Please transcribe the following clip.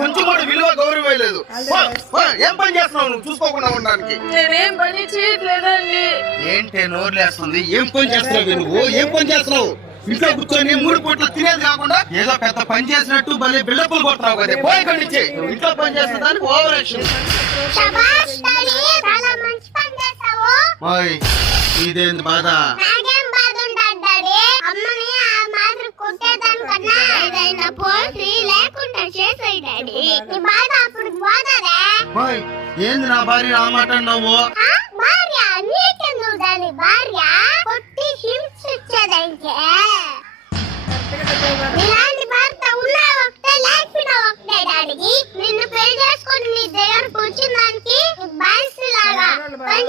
కొంచెం కూడా విలువ గౌరవం లేదు. ఏం పని చేస్తున్నావు నువ్వు చూసుకోకుండా ఉండడానికి? నేనేం పని చేయట్లేదండి. ఏంటి నోరులేస్తుంది? ఏం పని చేస్తున్నావు నువ్వు? ఏం పని చేస్తున్నావు? ఇంట్లో కూర్చొని 3 పూట్ల తినేది కాకుండా ఏదో పెద్ద పని చేసినట్టు భలే బిల్డప్లు కొడుతున్నావు కదా. పోయి కండిచ్చి ఇంట్లో పని చేసిన దానికి ఓవర్ యాక్షన్. ఇదేంది బాధ? ఏంది నా భార్య ఆ మాట అన్నావు? ఇలాంటి భర్త ఉన్నా ఒకటే లేకపోయినా ఒకటే డాడీకి. నిన్ను పెళ్లి చేసుకుని నీ దగ్గరకు వచ్చిన దానికి బానిసలాగా పని